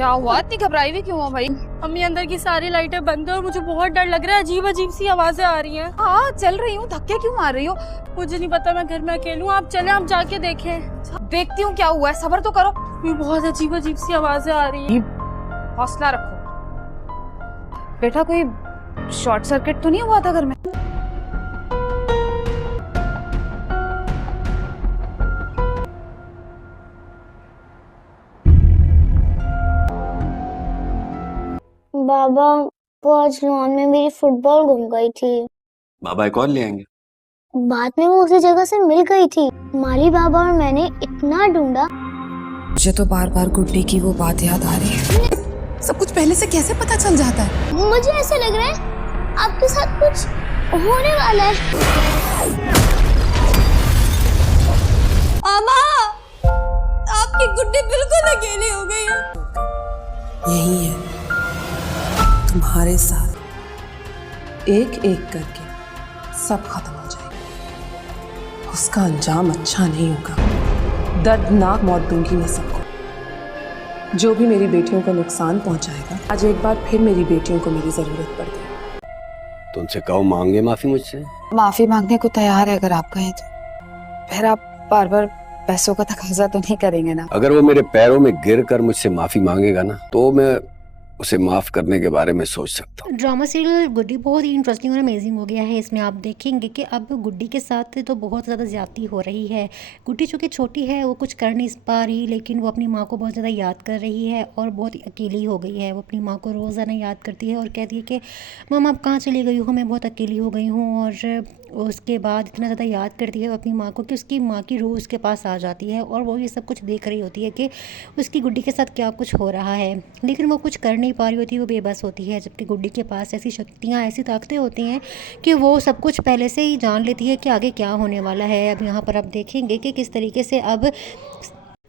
क्या हुआ? इतनी घबराई हुई क्यों हो भाई? अम्मी अंदर की सारी लाइटें बंद है और मुझे बहुत डर लग रहा है। अजीब अजीब सी आवाजें आ रही हैं। हाँ चल रही हूँ, धक्के क्यों मार रही हो? मुझे नहीं पता, मैं घर में अकेली हूँ। आप चले, आप जाके देखें। देखती हूँ क्या हुआ है, सब्र तो करो। बहुत अजीब अजीब सी आवाजें आ रही हैं। हौसला रखो बेटा। कोई शॉर्ट सर्किट तो नहीं हुआ था घर में? बाबा, वो आज लॉन में मेरी फुटबॉल गुम गई थी। बाबा एक और ले आएंगे। बाद में वो उसी जगह से मिल गई थी। माली बाबा और मैंने इतना ढूंढा। मुझे तो बार बार गुड्डी की वो बात याद आ रही है। सब कुछ पहले से कैसे पता चल जाता है? मुझे ऐसा लग रहा है आपके साथ कुछ होने वाला है। अम्मा, आपकी गुड्डी बिल्कुल अकेली हो गई है। यही है, तुम्हारे साथ एक एक करके सब खत्म हो जाएगा। उसका अंजाम अच्छा नहीं होगा। दर्दनाक मौत दूंगी मैं सबको। जो भी मेरी बेटियों को नुकसान पहुंचाएगा, आज एक बार फिर मेरी बेटियों को मेरी जरूरत पड़ गई। तो उनसे कहो मांगे माफी मुझसे। माफी मांगने को तैयार है अगर आप कहें तो। फिर आप बार बार पैसों का तकाजा तो नहीं करेंगे ना? अगर वो मेरे पैरों में गिर कर मुझसे माफी मांगेगा ना, तो मैं उसे माफ करने के बारे में सोच सकता हूँ। ड्रामा सीरियल गुड्डी बहुत ही इंटरेस्टिंग और अमेजिंग हो गया है। इसमें आप देखेंगे कि अब गुड्डी के साथ तो बहुत ज़्यादा ज़्यादती हो रही है। गुड्डी चूँकि छोटी है, वो कुछ कर नहीं पा रही, लेकिन वो अपनी माँ को बहुत ज़्यादा याद कर रही है और बहुत ही अकेली हो गई है। वो अपनी माँ को रोज़ाना याद करती है और कहती है कि मम्मा आप कहाँ चली गई हो, मैं बहुत अकेली हो गई हूँ। और उसके बाद इतना ज़्यादा याद करती है वो अपनी माँ को कि उसकी माँ की रूह उसके पास आ जाती है और वो ये सब कुछ देख रही होती है कि उसकी गुड्डी के साथ क्या कुछ हो रहा है, लेकिन वो कुछ कर नहीं पा रही होती, वो बेबस होती है। जबकि गुड्डी के पास ऐसी शक्तियाँ, ऐसी ताकतें होती हैं कि वो सब कुछ पहले से ही जान लेती है कि आगे क्या होने वाला है। अब यहाँ पर आप देखेंगे कि किस तरीके से अब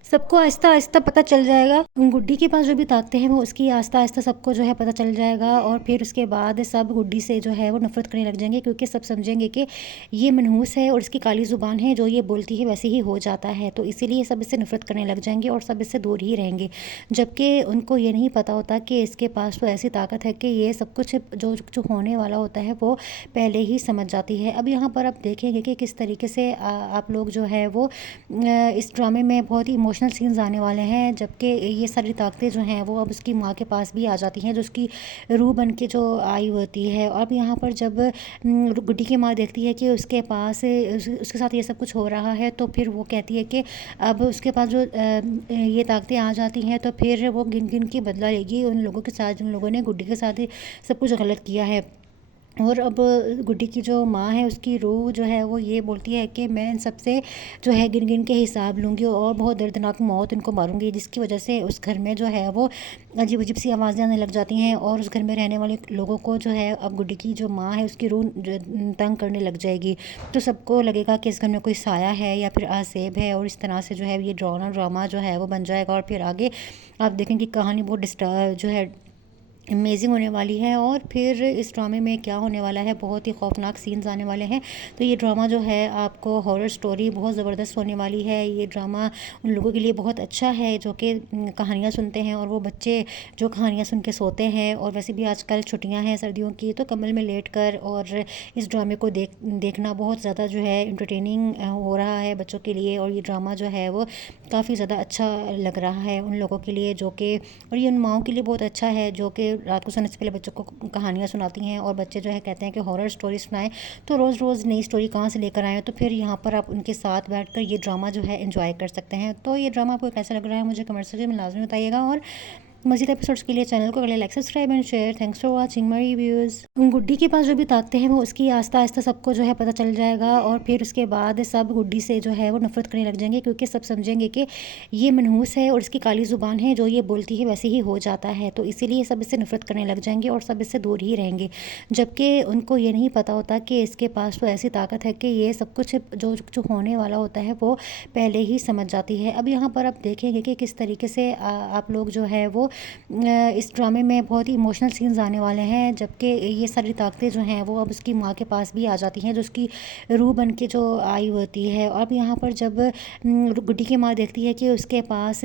सबको आहिस्ता आहिस्ता पता चल जाएगा। गुड्डी के पास जो भी ताकतें हैं वो उसकी आहिस्ता आहिस्ता सबको जो है पता चल जाएगा और फिर उसके बाद सब गुड्डी से जो है वो नफरत करने लग जाएंगे, क्योंकि सब समझेंगे कि ये मनहूस है और इसकी काली ज़ुबान है, जो ये बोलती है वैसे ही हो जाता है। तो इसीलिए सब इससे नफरत करने लग जाएंगे और सब इससे दूर ही रहेंगे। जबकि उनको ये नहीं पता होता कि इसके पास तो ऐसी ताकत है कि ये सब कुछ जो जो होने वाला होता है वो पहले ही समझ जाती है। अब यहाँ पर आप देखेंगे कि किस तरीके से आप लोग जो है वो इस ड्रामे में बहुत ही इमोशनल सीन्स आने वाले हैं। जबकि ये सारी ताकतें जो हैं वो अब उसकी माँ के पास भी आ जाती हैं, जो उसकी रूह बन के जो आई होती है। और अब यहाँ पर जब गुड्डी की माँ देखती है कि उसके पास उसके साथ ये सब कुछ हो रहा है, तो फिर वो कहती है कि अब उसके पास जो ये ताकतें आ जाती हैं, तो फिर वो गिन गिन के बदला लेगी उन लोगों के साथ जिन लोगों ने गुड्डी के साथ सब कुछ गलत किया है। और अब गुड्डी की जो माँ है उसकी रूह जो है वो ये बोलती है कि मैं इन सबसे जो है गिन गिन के हिसाब लूँगी और बहुत दर्दनाक मौत इनको मारूंगी, जिसकी वजह से उस घर में जो है वो अजीब अजीब सी आवाज़ें आने लग जाती हैं और उस घर में रहने वाले लोगों को जो है अब गुड्डी की जो माँ है उसकी रूह तंग करने लग जाएगी। तो सबको लगेगा कि इस घर में कोई साया है या फिर आसेब है और इस तरह से जो है ये ड्रामा जो है वो बन जाएगा। और फिर आगे आप देखेंगे कहानी बहुत डिस्टर्ब जो है अमेजिंग होने वाली है। और फिर इस ड्रामे में क्या होने वाला है, बहुत ही खौफनाक सीन्स आने वाले हैं। तो ये ड्रामा जो है आपको हॉरर स्टोरी बहुत ज़बरदस्त होने वाली है। ये ड्रामा उन लोगों के लिए बहुत अच्छा है जो कि कहानियाँ सुनते हैं और वो बच्चे जो कहानियाँ सुन के सोते हैं। और वैसे भी आजकल छुट्टियाँ हैं सर्दियों की, तो कम्बल में लेट कर और इस ड्रामे को देखना बहुत ज़्यादा जो है इंटरटेनिंग हो रहा है बच्चों के लिए। और ये ड्रामा जो है वो काफ़ी ज़्यादा अच्छा लग रहा है उन लोगों के लिए जो कि, और ये उन माओं के लिए बहुत अच्छा है जो कि रात को सोने से पहले बच्चों को कहानियाँ सुनाती हैं। और बच्चे जो है कहते हैं कि हॉरर स्टोरी सुनाएं, तो रोज़ रोज़ नई स्टोरी कहाँ से लेकर आएँ। तो फिर यहाँ पर आप उनके साथ बैठकर ये ड्रामा जो है एंजॉय कर सकते हैं। तो ये ड्रामा आपको कैसा लग रहा है मुझे कमेंट सेक्शन में लाजमी बताइएगा। और मज़ीद एपिसोड्स के लिए चैनल को like subscribe and share. Thanks for watching my reviews. Guddi के पास जो भी ताकतें हैं वो उसकी आहिस्ता आहिस्ता सबको जो है पता चल जाएगा और फिर उसके बाद सब गुड्डी से जो है वो नफरत करने लग जाएंगे, क्योंकि सब समझेंगे कि ये मनहूस है और इसकी काली ज़ुबान है, जो ये बोलती है वैसे ही हो जाता है। तो इसीलिए सब इससे नफरत करने लग जाएंगे और सब इससे दूर ही रहेंगे। जबकि उनको ये नहीं पता होता कि इसके पास तो ऐसी ताकत है कि ये सब कुछ जो जो होने वाला होता है वो पहले ही समझ जाती है। अब यहाँ पर आप देखेंगे कि किस तरीके से आप लोग जो है वो इस ड्रामे में बहुत ही इमोशनल सीन्स आने वाले हैं, जबकि ये सारी ताकतें जो हैं वो अब उसकी माँ के पास भी आ जाती हैं, जो उसकी रूह बन के जो आई होती है। और अब यहाँ पर जब गुड्डी की माँ देखती है कि उसके पास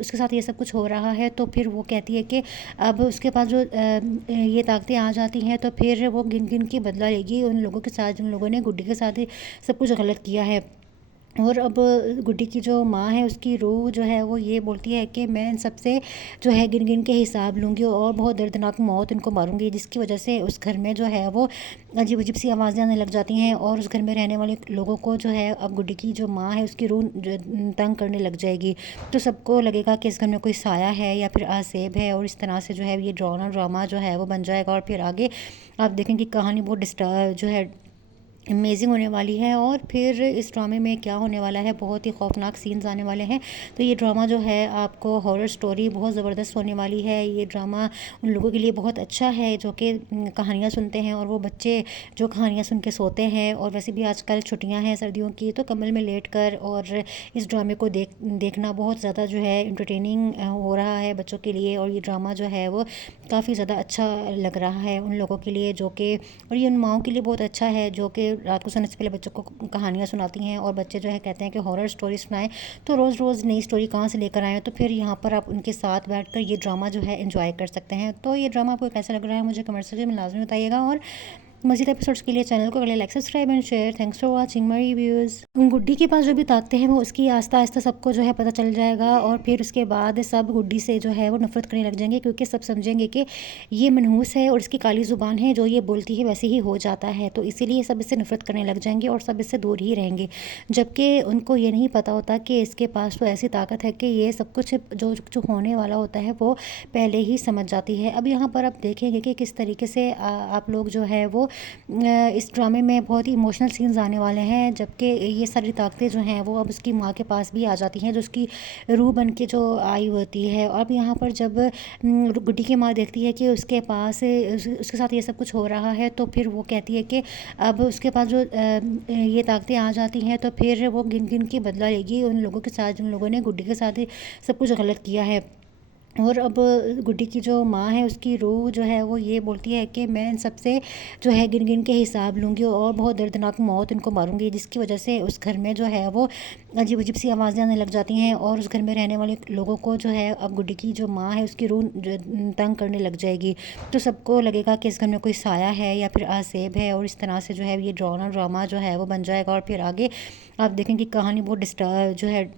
उसके साथ ये सब कुछ हो रहा है, तो फिर वो कहती है कि अब उसके पास जो ये ताकतें आ जाती हैं, तो फिर वो गिन गिन के बदला लेगी उन लोगों के साथ जिन लोगों ने गुड्डी के साथ सब कुछ गलत किया है। और अब गुड्डी की जो माँ है उसकी रूह जो है वो ये बोलती है कि मैं इन सबसे जो है गिन गिन के हिसाब लूँगी और बहुत दर्दनाक मौत इनको मारूंगी, जिसकी वजह से उस घर में जो है वो अजीब अजीब सी आवाज़ें आने लग जाती हैं और उस घर में रहने वाले लोगों को जो है अब गुड्डी की जो माँ है उसकी रूह तंग करने लग जाएगी। तो सबको लगेगा कि इस घर में कोई साया है या फिर आसेब है, और इस तरह से जो है ये ड्रामा जो है वो बन जाएगा। और फिर आगे आप देखेंगे कहानी बहुत डिस्टर्ब जो है अमेजिंग होने वाली है। और फिर इस ड्रामे में क्या होने वाला है, बहुत ही खौफनाक सीन्स आने वाले हैं। तो ये ड्रामा जो है आपको हॉरर स्टोरी बहुत ज़बरदस्त होने वाली है। ये ड्रामा उन लोगों के लिए बहुत अच्छा है जो कि कहानियाँ सुनते हैं, और वो बच्चे जो कहानियाँ सुन के सोते हैं। और वैसे भी आजकल छुट्टियाँ हैं सर्दियों की, तो कम्बल में लेट कर और इस ड्रामे को देखना बहुत ज़्यादा जो है इंटरटेनिंग हो रहा है बच्चों के लिए। और ये ड्रामा जो है वो काफ़ी ज़्यादा अच्छा लग रहा है उन लोगों के लिए जो कि, और ये उन माओं के लिए बहुत अच्छा है जो कि रात को सोने से पहले बच्चों को कहानियाँ सुनाती हैं। और बच्चे जो है कहते हैं कि हॉरर स्टोरी सुनाएं, तो रोज़ रोज़ नई स्टोरी कहाँ से लेकर आएँ। तो फिर यहाँ पर आप उनके साथ बैठकर ये ड्रामा जो है एंजॉय कर सकते हैं। तो ये ड्रामा आपको कैसा लग रहा है मुझे कमेंट सेक्शन में लाजमी बताइएगा। और मज़ीद एपिसोड्स के लिए चैनल को अगले like subscribe and share. Thanks for watching my reviews. Guddi के पास जो भी ताकतें हैं वो उसकी आस्ता आस्ता सबको जो है पता चल जाएगा, और फिर उसके बाद सब गुड्डी से जो है वो नफरत करने लग जाएंगे, क्योंकि सब समझेंगे कि ये मनहूस है और इसकी काली ज़ुबान है, जो ये बोलती है वैसे ही हो जाता है। तो इसीलिए सब इससे नफरत करने लग जाएंगे और सब इससे दूर ही रहेंगे, जबकि उनको ये नहीं पता होता कि इसके पास तो ऐसी ताकत है कि ये सब कुछ जो होने वाला होता है वो पहले ही समझ जाती है। अब यहाँ पर आप देखेंगे कि किस तरीके से आप लोग जो है वो इस ड्रामे में बहुत ही इमोशनल सीन्स आने वाले हैं, जबकि ये सारी ताकतें जो हैं वो अब उसकी माँ के पास भी आ जाती हैं, जो उसकी रूह बन के जो आई होती है। और अब यहाँ पर जब गुड्डी की माँ देखती है कि उसके पास उसके साथ ये सब कुछ हो रहा है, तो फिर वो कहती है कि अब उसके पास जो ये ताकतें आ जाती हैं, तो फिर वो गिन गिन के बदला लेगी उन लोगों के साथ जिन लोगों ने गुड्डी के साथ सब कुछ गलत किया है। और अब गुड्डी की जो माँ है उसकी रूह जो है वो ये बोलती है कि मैं इन सबसे जो है गिन गिन के हिसाब लूँगी और बहुत दर्दनाक मौत इनको मारूंगी, जिसकी वजह से उस घर में जो है वो अजीब अजीब सी आवाज़ें आने लग जाती हैं और उस घर में रहने वाले लोगों को जो है अब गुड्डी की जो माँ है उसकी रूह तंग करने लग जाएगी। तो सबको लगेगा कि इस घर में कोई साया है या फिर आसेब है, और इस तरह से जो है ये ड्रामा जो है वो बन जाएगा। और फिर आगे आप देखेंगे कहानी बहुत डिस्टर्ब जो है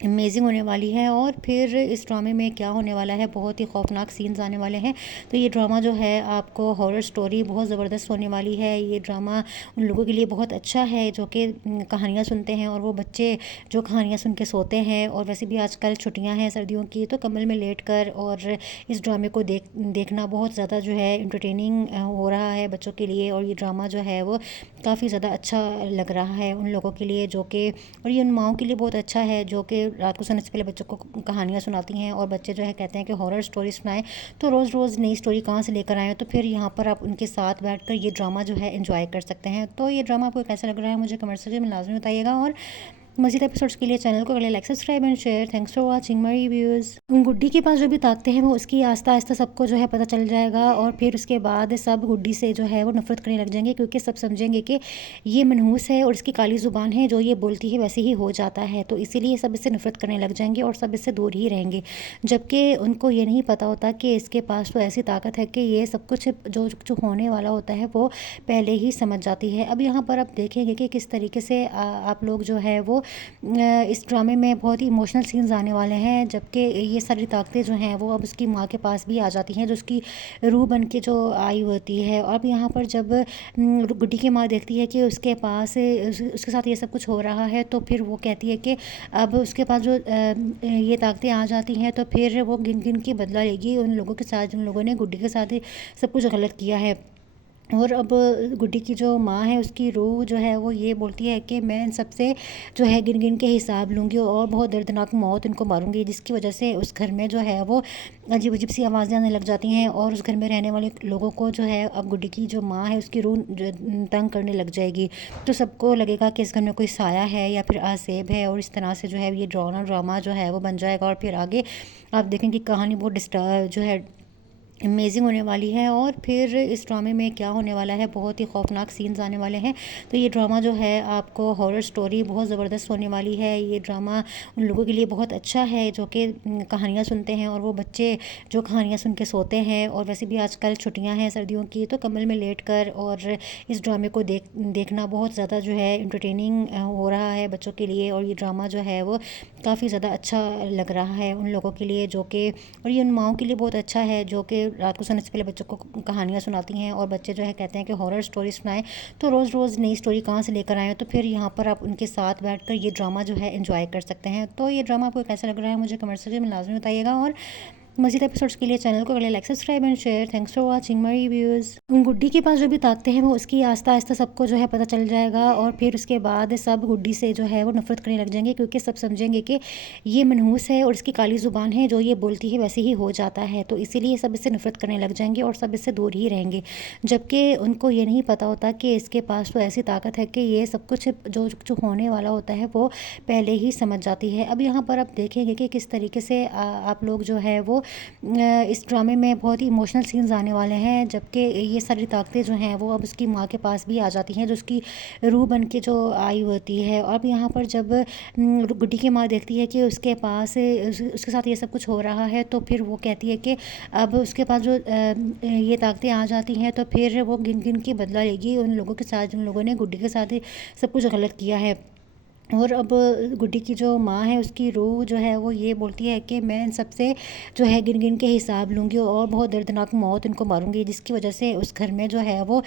अमेजिंग होने वाली है। और फिर इस ड्रामे में क्या होने वाला है, बहुत ही खौफनाक सीन्स आने वाले हैं। तो ये ड्रामा जो है आपको हॉरर स्टोरी बहुत ज़बरदस्त होने वाली है। ये ड्रामा उन लोगों के लिए बहुत अच्छा है जो कि कहानियाँ सुनते हैं, और वो बच्चे जो कहानियाँ सुन के सोते हैं। और वैसे भी आजकल छुट्टियाँ हैं सर्दियों की, तो कम्बल में लेट कर और इस ड्रामे को देखना बहुत ज़्यादा जो है इंटरटेनिंग हो रहा है बच्चों के लिए। और ये ड्रामा जो है वो काफ़ी ज़्यादा अच्छा लग रहा है उन लोगों के लिए जो कि, और ये उन माओं के लिए बहुत अच्छा है जो कि रात को सोने से पहले बच्चों को कहानियाँ सुनाती हैं। और बच्चे जो है कहते हैं कि हॉरर स्टोरी सुनाएं, तो रोज़ रोज़ नई स्टोरी कहाँ से लेकर आएँ। तो फिर यहाँ पर आप उनके साथ बैठकर ये ड्रामा जो है एंजॉय कर सकते हैं। तो ये ड्रामा आपको कैसा लग रहा है मुझे कमेंट सेक्शन में लाजमी बताइएगा। और मज़ीद एपिसोड्स के लिए चैनल को अगले like subscribe and share. Thanks for watching my reviews. Guddi के पास जो भी ताकतें हैं वो उसकी आस्ता आस्ता सबको जो है पता चल जाएगा, और फिर उसके बाद सब गुड्डी से जो है वो नफरत करने लग जाएंगे, क्योंकि सब समझेंगे कि ये मनहूस है और इसकी काली ज़ुबान है, जो ये बोलती है वैसे ही हो जाता है। तो इसीलिए सब इससे नफरत करने लग जाएंगे और सब इससे दूर ही रहेंगे, जबकि उनको ये नहीं पता होता कि इसके पास तो ऐसी ताकत है कि ये सब कुछ जो होने वाला होता है वो पहले ही समझ जाती है। अब यहाँ पर आप देखेंगे कि किस तरीके से आप लोग जो है वो इस ड्रामे में बहुत ही इमोशनल सीन्स आने वाले हैं, जबकि ये सारी ताकतें जो हैं वो अब उसकी माँ के पास भी आ जाती हैं, जो उसकी रूह बन के जो आई होती है। और अब यहाँ पर जब गुड्डी की माँ देखती है कि उसके पास उसके साथ ये सब कुछ हो रहा है, तो फिर वो कहती है कि अब उसके पास जो ये ताकतें आ जाती हैं, तो फिर वो गिन गिन के बदला लेगी उन लोगों के साथ जिन लोगों ने गुड्डी के साथ सब कुछ गलत किया है। और अब गुड्डी की जो माँ है उसकी रूह जो है वो ये बोलती है कि मैं इन सबसे जो है गिन गिन के हिसाब लूँगी और बहुत दर्दनाक मौत इनको मारूंगी, जिसकी वजह से उस घर में जो है वो अजीब अजीब सी आवाज़ें आने लग जाती हैं और उस घर में रहने वाले लोगों को जो है अब गुड्डी की जो माँ है उसकी रूह तंग करने लग जाएगी। तो सबको लगेगा कि इस घर में कोई साया है या फिर आसेब है और इस तरह से जो है ये ड्रामा जो है वो बन जाएगा। और फिर आगे आप देखेंगे कहानी बहुत डिस्टर्ब जो है अमेजिंग होने वाली है। और फिर इस ड्रामे में क्या होने वाला है, बहुत ही खौफनाक सीन्स आने वाले हैं। तो ये ड्रामा जो है आपको हॉरर स्टोरी बहुत ज़बरदस्त होने वाली है। ये ड्रामा उन लोगों के लिए बहुत अच्छा है जो कि कहानियाँ सुनते हैं और वो बच्चे जो कहानियाँ सुन के सोते हैं। और वैसे भी आजकल छुट्टियाँ हैं सर्दियों की, तो कम्बल में लेट कर और इस ड्रामे को देखना बहुत ज़्यादा जो है इंटरटेनिंग हो रहा है बच्चों के लिए। और ये ड्रामा जो है वो काफ़ी ज़्यादा अच्छा लग रहा है उन लोगों के लिए जो कि, और ये उन माओं के लिए बहुत अच्छा है जो कि रात को सोने से पहले बच्चों को कहानियाँ सुनाती हैं। और बच्चे जो है कहते हैं कि हॉरर स्टोरी सुनाएं, तो रोज़ रोज़ नई स्टोरी कहाँ से लेकर आएँ। तो फिर यहाँ पर आप उनके साथ बैठकर ये ड्रामा जो है एंजॉय कर सकते हैं। तो ये ड्रामा आपको कैसा लग रहा है मुझे कमेंट सेक्शन में लाजमी बताइएगा। और मज़ीद एपिसोड्स के लिए चैनल को like subscribe and share. Thanks for watching my reviews. Guddi के पास जो भी ताकतें हैं वो उसकी आस्ता आस्ता सबको जो है पता चल जाएगा और फिर उसके बाद सब गुड्डी से जो है वो नफरत करने लग जाएंगे, क्योंकि सब समझेंगे कि ये मनहूस है और इसकी काली ज़ुबान है, जो ये बोलती है वैसे ही हो जाता है। तो इसीलिए सब इससे नफरत करने लग जाएंगे और सब इससे दूर ही रहेंगे, जबकि उनको ये नहीं पता होता कि इसके पास तो ऐसी ताकत है कि ये सब कुछ जो जो होने वाला होता है वो पहले ही समझ जाती है। अब यहाँ पर आप देखेंगे कि किस तरीके से आप लोग जो है वो इस ड्रामे में बहुत ही इमोशनल सीन्स आने वाले हैं, जबकि ये सारी ताकतें जो हैं वो अब उसकी माँ के पास भी आ जाती हैं, जो उसकी रूह बन के जो आई होती है। और अब यहाँ पर जब गुड्डी की माँ देखती है कि उसके पास उसके साथ ये सब कुछ हो रहा है, तो फिर वो कहती है कि अब उसके पास जो ये ताकतें आ जाती हैं तो फिर वो गिन गिन के बदला लेगी उन लोगों के साथ जिन लोगों ने गुड्डी के साथ सब कुछ गलत किया है। और अब गुड्डी की जो माँ है उसकी रूह जो है वो ये बोलती है कि मैं इन सबसे जो है गिन गिन के हिसाब लूँगी और बहुत दर्दनाक मौत इनको मारूंगी, जिसकी वजह से उस घर में जो है वो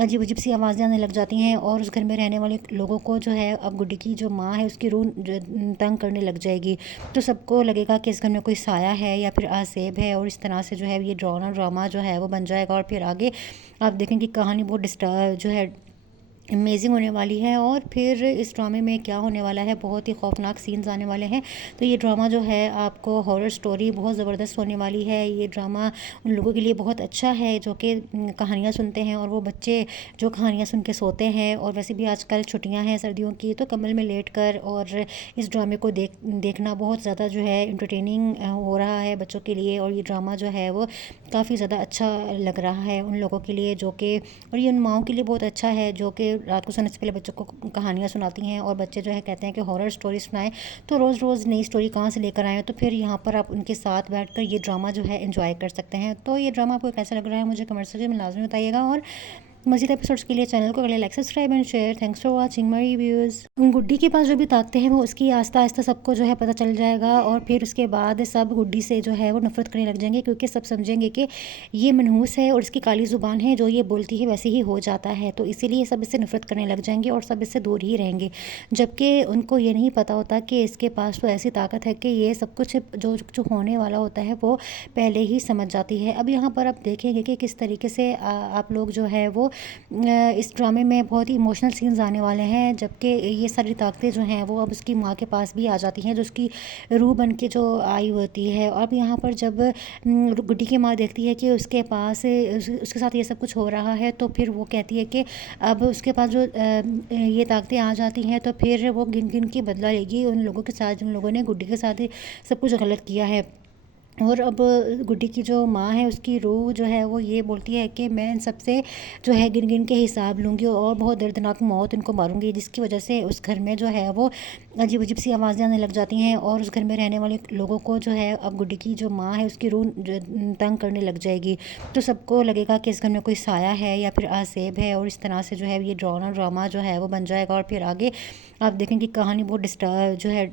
अजीब अजीब सी आवाज़ें आने लग जाती हैं और उस घर में रहने वाले लोगों को जो है अब गुड्डी की जो माँ है उसकी रूह तंग करने लग जाएगी। तो सबको लगेगा कि इस घर में कोई साया है या फिर आसेब है और इस तरह से जो है ये ड्रामा जो है वो बन जाएगा। और फिर आगे आप देखेंगे कहानी बहुत डिस्टर्ब जो है अमेजिंग होने वाली है। और फिर इस ड्रामे में क्या होने वाला है, बहुत ही खौफनाक सीन्स आने वाले हैं। तो ये ड्रामा जो है आपको हॉरर स्टोरी बहुत ज़बरदस्त होने वाली है। ये ड्रामा उन लोगों के लिए बहुत अच्छा है जो कि कहानियाँ सुनते हैं और वो बच्चे जो कहानियाँ सुन के सोते हैं। और वैसे भी आजकल छुट्टियाँ हैं सर्दियों की, तो कम्बल में लेट कर और इस ड्रामे को देखना बहुत ज़्यादा जो है इंटरटेनिंग हो रहा है बच्चों के लिए। और ये ड्रामा जो है वो काफ़ी ज़्यादा अच्छा लग रहा है उन लोगों के लिए जो कि, और ये उन माओं के लिए बहुत अच्छा है जो कि रात को सोने से पहले बच्चों को कहानियाँ सुनाती हैं। और बच्चे जो है कहते हैं कि हॉरर स्टोरी सुनाएं, तो रोज़ रोज़ नई स्टोरी कहाँ से लेकर आएँ। तो फिर यहाँ पर आप उनके साथ बैठकर ये ड्रामा जो है एंजॉय कर सकते हैं। तो ये ड्रामा आपको कैसा लग रहा है मुझे कमेंट सेक्शन में लाजमी बताइएगा। और मज़ीद एपिसोड्स के लिए चैनल को like subscribe and share. Thanks for watching my reviews. Guddi के पास जो भी ताकतें हैं वो उसकी आस्ता आस्ता सबको जो है पता चल जाएगा और फिर उसके बाद सब गुड्डी से जो है वो नफरत करने लग जाएंगे, क्योंकि सब समझेंगे कि ये मनहूस है और इसकी काली ज़ुबान है, जो ये बोलती है वैसे ही हो जाता है। तो इसीलिए सब इससे नफरत करने लग जाएंगे और सब इससे दूर ही रहेंगे, जबकि उनको ये नहीं पता होता कि इसके पास तो ऐसी ताकत है कि ये सब कुछ जो जो होने वाला होता है वो पहले ही समझ जाती है। अब यहाँ पर आप देखेंगे कि किस तरीके से आप लोग जो है वो इस ड्रामे में बहुत ही इमोशनल सीन्स आने वाले हैं, जबकि ये सारी ताकतें जो हैं वो अब उसकी माँ के पास भी आ जाती हैं, जो उसकी रूह बन के जो आई होती है। और अब यहाँ पर जब गुड्डी की माँ देखती है कि उसके पास उसके साथ ये सब कुछ हो रहा है, तो फिर वो कहती है कि अब उसके पास जो ये ताकतें आ जाती हैं तो फिर वो गिन गिन के बदला लेगी उन लोगों के साथ जिन लोगों ने गुड्डी के साथ सब कुछ गलत किया है। और अब गुड्डी की जो माँ है उसकी रूह जो है वो ये बोलती है कि मैं इन सबसे जो है गिन गिन के हिसाब लूँगी और बहुत दर्दनाक मौत इनको मारूंगी, जिसकी वजह से उस घर में जो है वो अजीब अजीब सी आवाज़ें आने लग जाती हैं और उस घर में रहने वाले लोगों को जो है अब गुड्डी की जो माँ है उसकी रूह तंग करने लग जाएगी। तो सबको लगेगा कि इस घर में कोई साया है या फिर आसेब है और इस तरह से जो है ये ड्रामा जो है वो बन जाएगा। और फिर आगे आप देखेंगे कहानी बहुत डिस्टर्ब जो है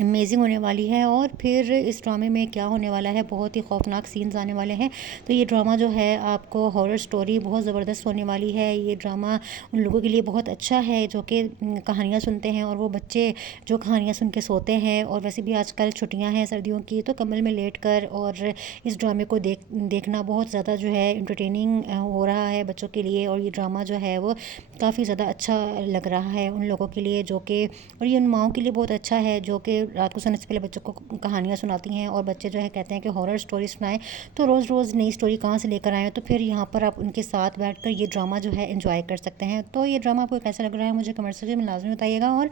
अमेजिंग होने वाली है। और फिर इस ड्रामे में क्या होने वाला है, बहुत ही खौफनाक सीन्स आने वाले हैं। तो ये ड्रामा जो है आपको हॉरर स्टोरी बहुत ज़बरदस्त होने वाली है। ये ड्रामा उन लोगों के लिए बहुत अच्छा है जो कि कहानियाँ सुनते हैं, और वो बच्चे जो कहानियाँ सुन के सोते हैं। और वैसे भी आजकल छुट्टियां हैं सर्दियों की, तो कम्बल में लेट कर और इस ड्रामे को देखना बहुत ज़्यादा जो है इंटरटेनिंग हो रहा है बच्चों के लिए। और ये ड्रामा जो है वो काफ़ी ज़्यादा अच्छा लग रहा है उन लोगों के लिए जो कि, और ये उन माओं के लिए बहुत अच्छा है जो कि रात को सोने से पहले बच्चों को कहानियाँ सुनाती हैं। और बच्चे जो है कहते हैं कि हॉरर स्टोरी सुनाएं, तो रोज़ रोज़ नई स्टोरी कहाँ से लेकर आएँ। तो फिर यहाँ पर आप उनके साथ बैठकर ये ड्रामा जो है एंजॉय कर सकते हैं। तो ये ड्रामा आपको कैसा लग रहा है मुझे कमेंट सेक्शन में लाजमी बताइएगा। और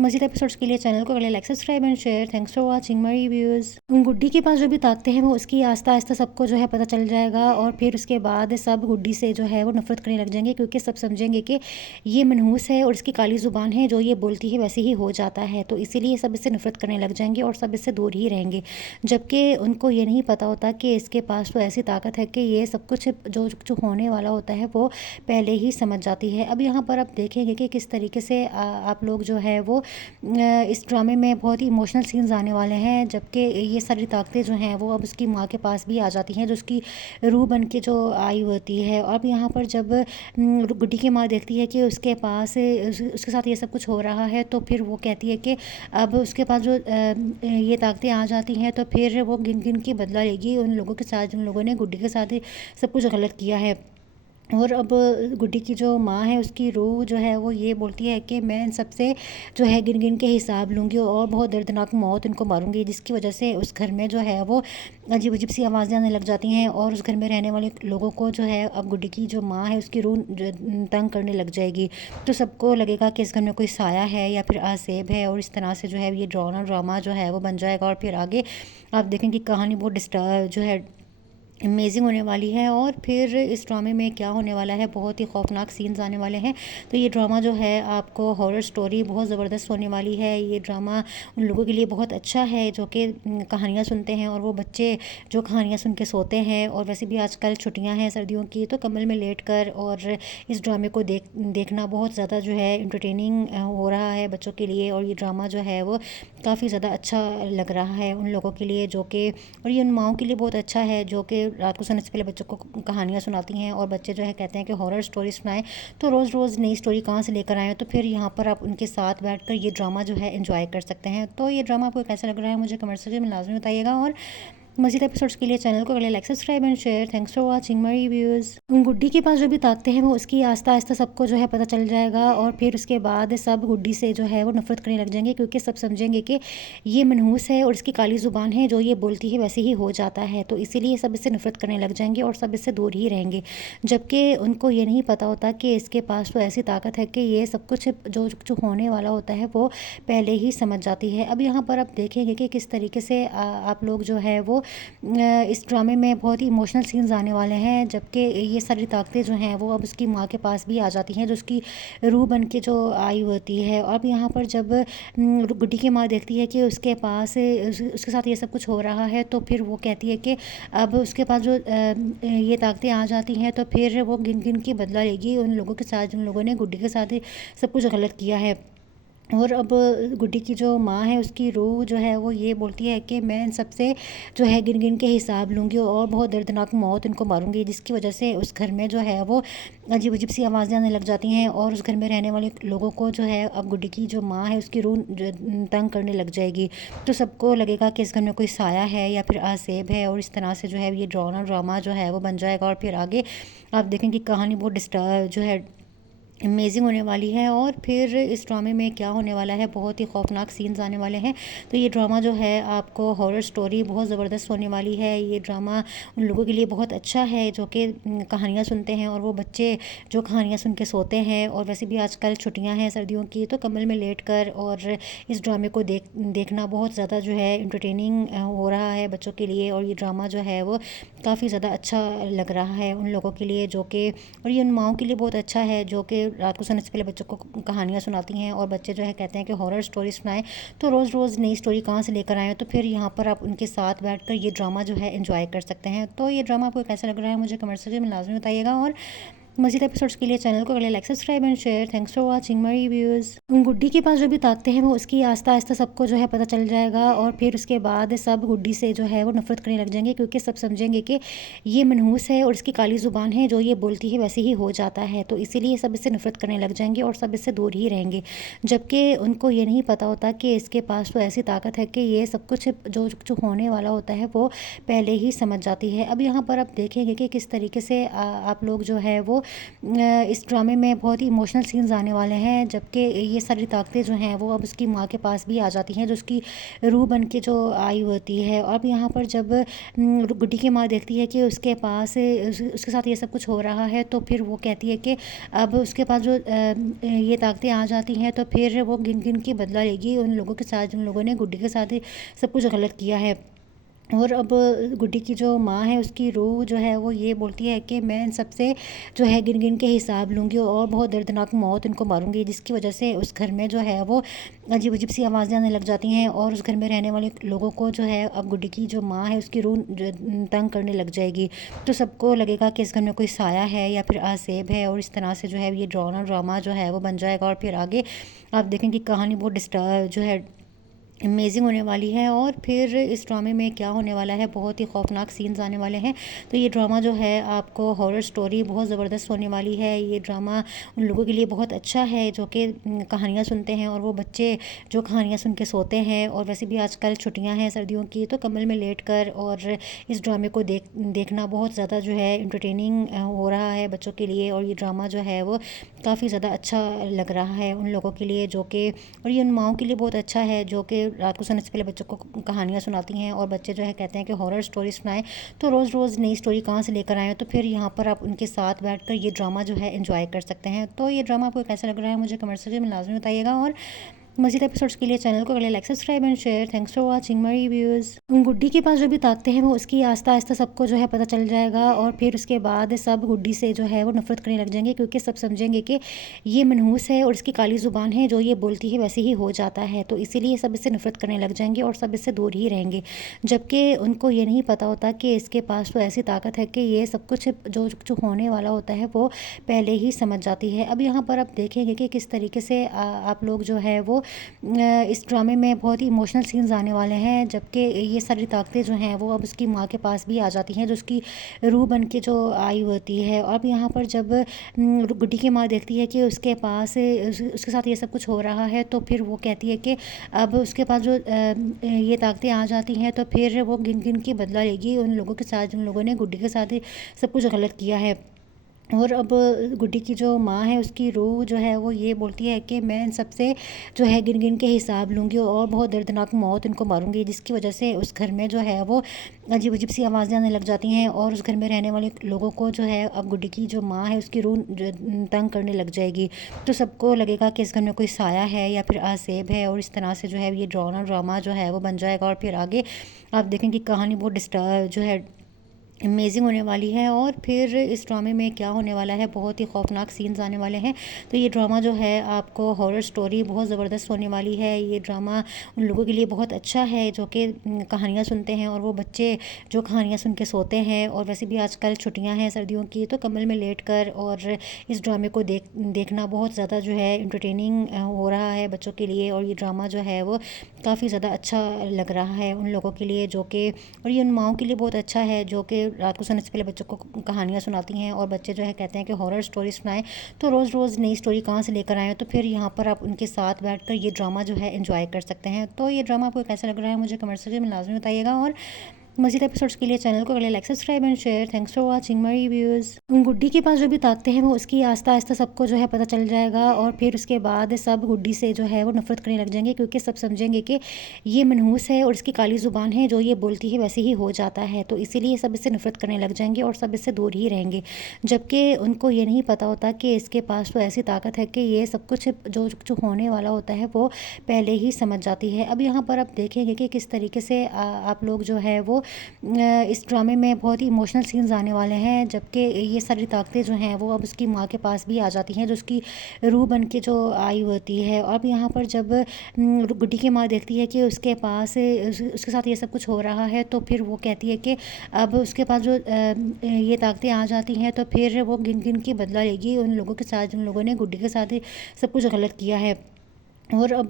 मज़ीद एपिसोड्स के लिए चैनल को अगले like subscribe and share. Thanks for watching my reviews. Guddi के पास जो भी ताकतें हैं वो उसकी आस्ता आस्ता सबको जो है पता चल जाएगा, और फिर उसके बाद सब गुड्डी से जो है वो नफरत करने लग जाएंगे, क्योंकि सब समझेंगे कि ये मनहूस है और इसकी काली ज़ुबान है, जो ये बोलती है वैसे ही हो जाता है। तो इसीलिए सब इससे नफरत करने लग जाएंगे और सब इससे दूर ही रहेंगे, जबकि उनको ये नहीं पता होता कि इसके पास तो ऐसी ताकत है कि ये सब कुछ जो जो होने वाला होता है वो पहले ही समझ जाती है। अब यहाँ पर आप देखेंगे कि किस तरीके से आप लोग जो है वो इस ड्रामे में बहुत ही इमोशनल सीन्स आने वाले हैं, जबकि ये सारी ताकतें जो हैं वो अब उसकी माँ के पास भी आ जाती हैं, जो उसकी रूह बन के जो आई होती है। और अब यहाँ पर जब गुड्डी की माँ देखती है कि उसके पास उसके साथ ये सब कुछ हो रहा है, तो फिर वो कहती है कि अब उसके पास जो ये ताकतें आ जाती हैं, तो फिर वो गिन गिन के बदला लेगी उन लोगों के साथ जिन लोगों ने गुड्डी के साथ सब कुछ गलत किया है। और अब गुड्डी की जो माँ है उसकी रूह जो है वो ये बोलती है कि मैं इन सबसे जो है गिन गिन के हिसाब लूँगी और बहुत दर्दनाक मौत इनको मारूंगी, जिसकी वजह से उस घर में जो है वो अजीब अजीब सी आवाज़ें आने लग जाती हैं। और उस घर में रहने वाले लोगों को जो है अब गुड्डी की जो माँ है उसकी रूह तंग करने लग जाएगी। तो सबको लगेगा कि इस घर में कोई साया है या फिर आसेब है, और इस तरह से जो है ये ड्रामा जो है वो बन जाएगा। और फिर आगे आप देखेंगे कहानी बहुत डिस्टर्ब जो है अमेजिंग होने वाली है। और फिर इस ड्रामे में क्या होने वाला है, बहुत ही खौफनाक सीन्स आने वाले हैं। तो ये ड्रामा जो है आपको हॉरर स्टोरी बहुत ज़बरदस्त होने वाली है। ये ड्रामा उन लोगों के लिए बहुत अच्छा है जो कि कहानियाँ सुनते हैं, और वो बच्चे जो कहानियाँ सुन के सोते हैं। और वैसे भी आजकल छुट्टियां हैं सर्दियों की, तो कम्बल में लेट कर और इस ड्रामे को देखना बहुत ज़्यादा जो है इंटरटेनिंग हो रहा है बच्चों के लिए। और ये ड्रामा जो है वो काफ़ी ज़्यादा अच्छा लग रहा है उन लोगों के लिए जो कि, और ये उन माओं के लिए बहुत अच्छा है जो कि रात को सोने से पहले बच्चों को कहानियाँ सुनाती हैं। और बच्चे जो है कहते हैं कि हॉरर स्टोरी सुनाएं, तो रोज़ रोज़ नई स्टोरी कहाँ से लेकर आएँ। तो फिर यहाँ पर आप उनके साथ बैठकर ये ड्रामा जो है एंजॉय कर सकते हैं। तो ये ड्रामा आपको कैसा लग रहा है मुझे कमेंट सेक्शन में लाजमी बताइएगा। और मज़ीद एपिसोड्स के लिए चैनल को अगले like subscribe and share. Thanks for watching my reviews. Guddi के पास जो भी ताकतें हैं वो उसकी आस्ता आस्ता सबको जो है पता चल जाएगा, और फिर उसके बाद सब गुड्डी से जो है वो नफरत करने लग जाएंगे, क्योंकि सब समझेंगे कि ये मनहूस है और इसकी काली ज़ुबान है, जो ये बोलती है वैसे ही हो जाता है। तो इसीलिए सब इससे नफरत करने लग जाएंगे और सब इससे दूर ही रहेंगे, जबकि उनको ये नहीं पता होता कि इसके पास तो ऐसी ताकत है कि ये सब कुछ जो जो होने वाला होता है वो पहले ही समझ जाती है। अब यहाँ पर आप देखेंगे कि किस तरीके से आप लोग जो है वो इस ड्रामे में बहुत ही इमोशनल सीन्स आने वाले हैं, जबकि ये सारी ताकतें जो हैं वो अब उसकी माँ के पास भी आ जाती हैं, जो उसकी रूह बन के जो आई होती है। और अब यहाँ पर जब गुड्डी की माँ देखती है कि उसके पास उसके साथ ये सब कुछ हो रहा है, तो फिर वो कहती है कि अब उसके पास जो ये ताकतें आ जाती हैं, तो फिर वो गिन गिन के बदला लेगी उन लोगों के साथ जिन लोगों ने गुड्डी के साथ सब कुछ गलत किया है। और अब गुड्डी की जो माँ है उसकी रूह जो है वो ये बोलती है कि मैं इन सबसे जो है गिन गिन के हिसाब लूँगी और बहुत दर्दनाक मौत इनको मारूंगी, जिसकी वजह से उस घर में जो है वो अजीब अजीब सी आवाज़ें आने लग जाती हैं। और उस घर में रहने वाले लोगों को जो है अब गुड्डी की जो माँ है उसकी रूह तंग करने लग जाएगी। तो सबको लगेगा कि इस घर में कोई साया है या फिर आसेब है, और इस तरह से जो है ये ड्रामा जो है वो बन जाएगा। और फिर आगे आप देखेंगे कहानी बहुत डिस्टर्ब जो है अमेजिंग होने वाली है। और फिर इस ड्रामे में क्या होने वाला है, बहुत ही खौफनाक सीन्स आने वाले हैं। तो ये ड्रामा जो है आपको हॉरर स्टोरी बहुत ज़बरदस्त होने वाली है। ये ड्रामा उन लोगों के लिए बहुत अच्छा है जो कि कहानियाँ सुनते हैं, और वो बच्चे जो कहानियाँ सुन के सोते हैं। और वैसे भी आजकल छुट्टियां हैं सर्दियों की, तो कम्बल में लेट कर और इस ड्रामे को देखना बहुत ज़्यादा जो है इंटरटेनिंग हो रहा है बच्चों के लिए। और ये ड्रामा जो है वो काफ़ी ज़्यादा अच्छा लग रहा है उन लोगों के लिए जो कि, और ये उन माओं के लिए बहुत अच्छा है जो कि रात को सोने से पहले बच्चों को कहानियाँ सुनाती हैं। और बच्चे जो है कहते हैं कि हॉरर स्टोरी सुनाएं, तो रोज़ रोज़ नई स्टोरी कहाँ से लेकर आएँ। तो फिर यहाँ पर आप उनके साथ बैठकर ये ड्रामा जो है एंजॉय कर सकते हैं। तो ये ड्रामा आपको कैसा लग रहा है मुझे कमेंट सेक्शन में लाजमी बताइएगा। और मज़ीद एपिसोड्स के लिए चैनल को like subscribe and share. Thanks for watching my reviews. Guddi के पास जो भी ताकतें हैं वो उसकी आस्ता आस्ता सबको जो है पता चल जाएगा और फिर उसके बाद सब गुड्डी से जो है वो नफरत करने लग जाएंगे, क्योंकि सब समझेंगे कि ये मनहूस है और इसकी काली ज़ुबान है, जो ये बोलती है वैसे ही हो जाता है। तो इसीलिए सब इससे नफरत करने लग जाएंगे और सब इससे दूर ही रहेंगे, जबकि उनको ये नहीं पता होता कि इसके पास तो ऐसी ताकत है कि ये सब कुछ जो जो होने वाला होता है वो पहले ही समझ जाती है। अब यहाँ पर आप देखेंगे कि किस तरीके से आप लोग जो है वो इस ड्रामे में बहुत ही इमोशनल सीन्स आने वाले हैं, जबकि ये सारी ताकतें जो हैं वो अब उसकी माँ के पास भी आ जाती हैं, जो उसकी रूह बन के जो आई होती है। और अब यहाँ पर जब गुड्डी की माँ देखती है कि उसके पास उसके साथ ये सब कुछ हो रहा है, तो फिर वो कहती है कि अब उसके पास जो ये ताकतें आ जाती हैं तो फिर वो गिन गिन के बदला लेगी उन लोगों के साथ जिन लोगों ने गुड्डी के साथ सब कुछ गलत किया है। और अब गुड्डी की जो माँ है उसकी रूह जो है वो ये बोलती है कि मैं इन सबसे जो है गिन गिन के हिसाब लूँगी और बहुत दर्दनाक मौत इनको मारूंगी, जिसकी वजह से उस घर में जो है वो अजीब अजीब सी आवाज़ें आने लग जाती हैं और उस घर में रहने वाले लोगों को जो है अब गुड्डी की जो माँ है उसकी रूह तंग करने लग जाएगी। तो सबको लगेगा कि इस घर में कोई साया है या फिर आसेब है, और इस तरह से जो है ये ड्रामा जो है वो बन जाएगा। और फिर आगे आप देखेंगे कहानी बहुत डिस्टर्ब जो है अमेजिंग होने वाली है। और फिर इस ड्रामे में क्या होने वाला है, बहुत ही खौफनाक सीन्स आने वाले हैं। तो ये ड्रामा जो है आपको हॉरर स्टोरी बहुत ज़बरदस्त होने वाली है। ये ड्रामा उन लोगों के लिए बहुत अच्छा है जो कि कहानियाँ सुनते हैं, और वो बच्चे जो कहानियाँ सुन के सोते हैं। और वैसे भी आजकल छुट्टियाँ हैं सर्दियों की, तो कम्बल में लेट कर और इस ड्रामे को देखना बहुत ज़्यादा जो है इंटरटेनिंग हो रहा है बच्चों के लिए। और ये ड्रामा जो है वो काफ़ी ज़्यादा अच्छा लग रहा है उन लोगों के लिए जो कि, और ये उन माओं के लिए बहुत अच्छा है जो कि रात को सोने से पहले बच्चों को कहानियाँ सुनाती हैं। और बच्चे जो है कहते हैं कि हॉरर स्टोरी सुनाएं, तो रोज़ रोज़ नई स्टोरी कहाँ से लेकर आएँ। तो फिर यहाँ पर आप उनके साथ बैठकर ये ड्रामा जो है एंजॉय कर सकते हैं। तो ये ड्रामा आपको कैसा लग रहा है मुझे कमेंट सेक्शन में लाजमी बताइएगा। और मज़ीद एपिसोड्स के लिए चैनल को like subscribe and share. Thanks for watching my reviews. Guddi के पास जो भी ताकतें हैं वो उसकी आस्ता आस्ता सबको जो है पता चल जाएगा और फिर उसके बाद सब गुड्डी से जो है वो नफरत करने लग जाएंगे, क्योंकि सब समझेंगे कि ये मनहूस है और इसकी काली ज़ुबान है, जो ये बोलती है वैसे ही हो जाता है। तो इसीलिए सब इससे नफरत करने लग जाएंगे और सब इससे दूर ही रहेंगे, जबकि उनको ये नहीं पता होता कि इसके पास तो ऐसी ताकत है कि ये सब कुछ जो जो होने वाला होता है वो पहले ही समझ जाती है। अब यहाँ पर आप देखेंगे कि किस तरीके से आप लोग जो है वो इस ड्रामे में बहुत ही इमोशनल सीन्स आने वाले हैं, जबकि ये सारी ताकतें जो हैं वो अब उसकी माँ के पास भी आ जाती हैं, जो उसकी रूह बन के जो आई होती है। और अब यहाँ पर जब गुड्डी की माँ देखती है कि उसके पास उसके साथ ये सब कुछ हो रहा है, तो फिर वो कहती है कि अब उसके पास जो ये ताकतें आ जाती हैं तो फिर वो गिन गिन के बदला लेगी उन लोगों के साथ जिन लोगों ने गुड्डी के साथ सब कुछ गलत किया है। और अब गुड्डी की जो माँ है उसकी रूह जो है वो ये बोलती है कि मैं इन सबसे जो है गिन गिन के हिसाब लूँगी और बहुत दर्दनाक मौत इनको मारूंगी, जिसकी वजह से उस घर में जो है वो अजीब अजीब सी आवाज़ें आने लग जाती हैं और उस घर में रहने वाले लोगों को जो है अब गुड्डी की जो माँ है उसकी रूह तंग करने लग जाएगी। तो सबको लगेगा कि इस घर में कोई साया है या फिर आसेब है, और इस तरह से जो है ये ड्रामा जो है वो बन जाएगा। और फिर आगे आप देखेंगे कहानी बहुत डिस्टर्ब जो है अमेजिंग होने वाली है। और फिर इस ड्रामे में क्या होने वाला है, बहुत ही खौफनाक सीन्स आने वाले हैं। तो ये ड्रामा जो है आपको हॉरर स्टोरी बहुत ज़बरदस्त होने वाली है। ये ड्रामा उन लोगों के लिए बहुत अच्छा है जो कि कहानियाँ सुनते हैं, और वो बच्चे जो कहानियाँ सुन के सोते हैं। और वैसे भी आजकल छुट्टियाँ हैं सर्दियों की, तो कम्बल में लेट कर और इस ड्रामे को देखना बहुत ज़्यादा जो है इंटरटेनिंग हो रहा है बच्चों के लिए। और ये ड्रामा जो है वो काफ़ी ज़्यादा अच्छा लग रहा है उन लोगों के लिए जो कि, और ये उन माओं के लिए बहुत अच्छा है जो कि रात को सोने से पहले बच्चों को कहानियाँ सुनाती हैं। और बच्चे जो है कहते हैं कि हॉरर स्टोरी सुनाएं, तो रोज़ रोज़ नई स्टोरी कहाँ से लेकर आएँ। तो फिर यहाँ पर आप उनके साथ बैठकर ये ड्रामा जो है एंजॉय कर सकते हैं। तो ये ड्रामा आपको कैसा लग रहा है मुझे कमेंट सेक्शन में लाजमी बताइएगा। और मज़ीद एपिसोड्स के लिए चैनल को like subscribe and share. Thanks for watching my reviews. Guddi के पास जो भी ताकतें हैं वो उसकी आस्ता आस्ता सबको जो है पता चल जाएगा और फिर उसके बाद सब गुड्डी से जो है वो नफरत करने लग जाएंगे, क्योंकि सब समझेंगे कि ये मनहूस है और इसकी काली ज़ुबान है, जो ये बोलती है वैसे ही हो जाता है। तो इसीलिए सब इससे नफरत करने लग जाएंगे और सब इससे दूर ही रहेंगे, जबकि उनको ये नहीं पता होता कि इसके पास तो ऐसी ताकत है कि ये सब कुछ जो जो होने वाला होता है वो पहले ही समझ जाती है। अब यहाँ पर आप देखेंगे कि किस तरीके से आप लोग जो है वो इस ड्रामे में बहुत ही इमोशनल सीन्स आने वाले हैं, जबकि ये सारी ताकतें जो हैं वो अब उसकी माँ के पास भी आ जाती हैं, जो उसकी रूह बन के जो आई होती है। और अब यहाँ पर जब गुड्डी की माँ देखती है कि उसके पास उसके साथ ये सब कुछ हो रहा है, तो फिर वो कहती है कि अब उसके पास जो ये ताकतें आ जाती हैं, तो फिर वो गिन गिन के बदला लेगी उन लोगों के साथ जिन लोगों ने गुड्डी के साथ सब कुछ गलत किया है। और अब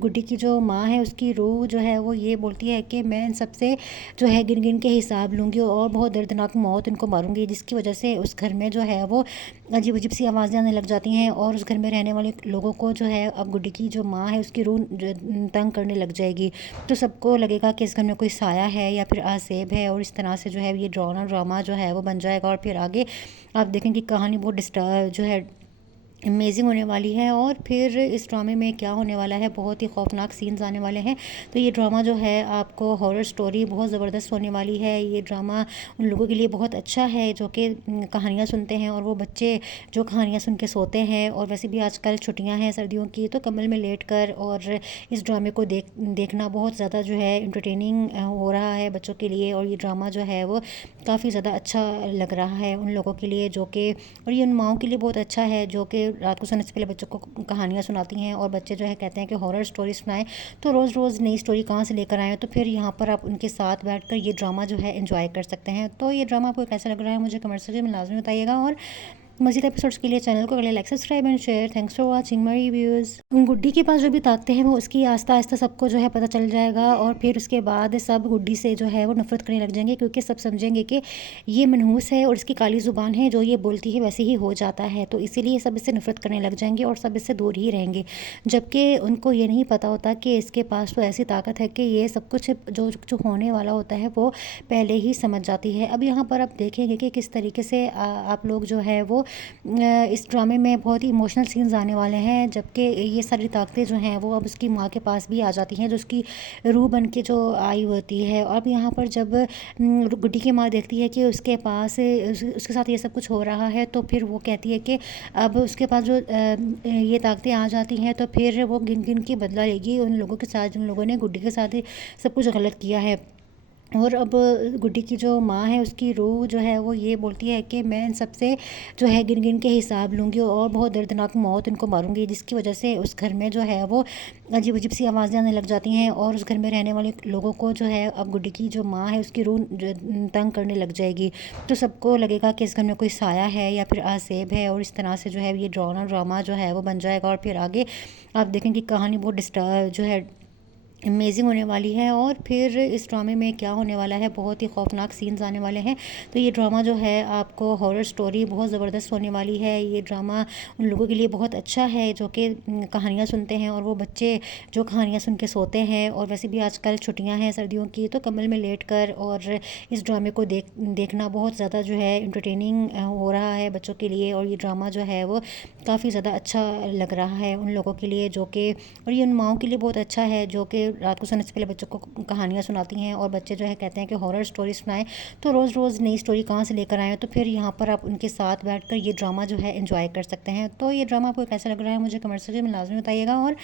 गुड्डी की जो माँ है उसकी रूह जो है वो ये बोलती है कि मैं इन सबसे जो है गिन गिन के हिसाब लूँगी और बहुत दर्दनाक मौत इनको मारूंगी, जिसकी वजह से उस घर में जो है वो अजीब अजीब सी आवाज़ें आने लग जाती हैं और उस घर में रहने वाले लोगों को जो है अब गुड्डी की जो माँ है उसकी रूह तंग करने लग जाएगी। तो सबको लगेगा कि इस घर में कोई साया है या फिर आसेब है, और इस तरह से जो है ये ड्रामा जो है वो बन जाएगा। और फिर आगे आप देखेंगे कहानी बहुत डिस्टर्ब जो है अमेजिंग होने वाली है। और फिर इस ड्रामे में क्या होने वाला है, बहुत ही खौफनाक सीन्स आने वाले हैं। तो ये ड्रामा जो है आपको हॉरर स्टोरी बहुत ज़बरदस्त होने वाली है। ये ड्रामा उन लोगों के लिए बहुत अच्छा है जो कि कहानियाँ सुनते हैं, और वो बच्चे जो कहानियाँ सुन के सोते हैं। और वैसे भी आजकल छुट्टियाँ हैं सर्दियों की, तो कम्बल में लेट कर और इस ड्रामे को देखना बहुत ज़्यादा जो है इंटरटेनिंग हो रहा है बच्चों के लिए। और ये ड्रामा जो है वो काफ़ी ज़्यादा अच्छा लग रहा है उन लोगों के लिए जो कि, और ये उन माओं के लिए बहुत अच्छा है जो कि रात को सोने से पहले बच्चों को कहानियाँ सुनाती हैं। और बच्चे जो है कहते हैं कि हॉरर स्टोरी सुनाएं, तो रोज़ रोज़ नई स्टोरी कहाँ से लेकर आएँ। तो फिर यहाँ पर आप उनके साथ बैठकर ये ड्रामा जो है एंजॉय कर सकते हैं। तो ये ड्रामा आपको कैसा लग रहा है मुझे कमेंट सेक्शन में लाजमी बताइएगा। और मज़ीद एपिसोड्स के लिए चैनल को अगले like subscribe and share. Thanks for watching my reviews. Guddi के पास जो भी ताकतें हैं वो उसकी आस्ता आस्ता सबको जो है पता चल जाएगा, और फिर उसके बाद सब गुड्डी से जो है वो नफरत करने लग जाएंगे, क्योंकि सब समझेंगे कि ये मनहूस है और इसकी काली ज़ुबान है, जो ये बोलती है वैसे ही हो जाता है। तो इसीलिए सब इससे नफरत करने लग जाएंगे और सब इससे दूर ही रहेंगे, जबकि उनको ये नहीं पता होता कि इसके पास तो ऐसी ताकत है कि ये सब कुछ जो जो होने वाला होता है वो पहले ही समझ जाती है। अब यहाँ पर आप देखेंगे कि किस तरीके से आप लोग जो है वो इस ड्रामे में बहुत ही इमोशनल सीन्स आने वाले हैं, जबकि ये सारी ताकतें जो हैं वो अब उसकी माँ के पास भी आ जाती हैं, जो उसकी रूह बन के जो आई होती है। और अब यहाँ पर जब गुड्डी की माँ देखती है कि उसके पास उसके साथ ये सब कुछ हो रहा है, तो फिर वो कहती है कि अब उसके पास जो ये ताकतें आ जाती हैं, तो फिर वो गिन गिन के बदला लेगी उन लोगों के साथ जिन लोगों ने गुड्डी के साथ सब कुछ गलत किया है। और अब गुड्डी की जो माँ है उसकी रूह जो है वो ये बोलती है कि मैं इन सबसे जो है गिन गिन के हिसाब लूँगी और बहुत दर्दनाक मौत इनको मारूंगी, जिसकी वजह से उस घर में जो है वो अजीब अजीब सी आवाज़ें आने लग जाती हैं और उस घर में रहने वाले लोगों को जो है अब गुड्डी की जो माँ है उसकी रूह तंग करने लग जाएगी। तो सबको लगेगा कि इस घर में कोई साया है या फिर आसेब है, और इस तरह से जो है ये ड्रामा जो है वो बन जाएगा। और फिर आगे आप देखेंगे कहानी बहुत डिस्टर्ब जो है अमेजिंग होने वाली है। और फिर इस ड्रामे में क्या होने वाला है, बहुत ही खौफनाक सीन्स आने वाले हैं। तो ये ड्रामा जो है आपको हॉरर स्टोरी बहुत ज़बरदस्त होने वाली है। ये ड्रामा उन लोगों के लिए बहुत अच्छा है जो कि कहानियाँ सुनते हैं, और वो बच्चे जो कहानियाँ सुन के सोते हैं। और वैसे भी आजकल छुट्टियाँ हैं सर्दियों की, तो कम्बल में लेट कर और इस ड्रामे को देखना बहुत ज़्यादा जो है इंटरटेनिंग हो रहा है बच्चों के लिए। और ये ड्रामा जो है वो काफ़ी ज़्यादा अच्छा लग रहा है उन लोगों के लिए जो कि, और ये उन माओं के लिए बहुत अच्छा है जो कि रात को सोने से पहले बच्चों को कहानियाँ सुनाती हैं। और बच्चे जो है कहते हैं कि हॉरर स्टोरी सुनाएं, तो रोज़ रोज़ नई स्टोरी कहाँ से लेकर आएँ। तो फिर यहाँ पर आप उनके साथ बैठकर ये ड्रामा जो है एंजॉय कर सकते हैं। तो ये ड्रामा आपको कैसा लग रहा है मुझे कमेंट सेक्शन में लाजमी बताइएगा। और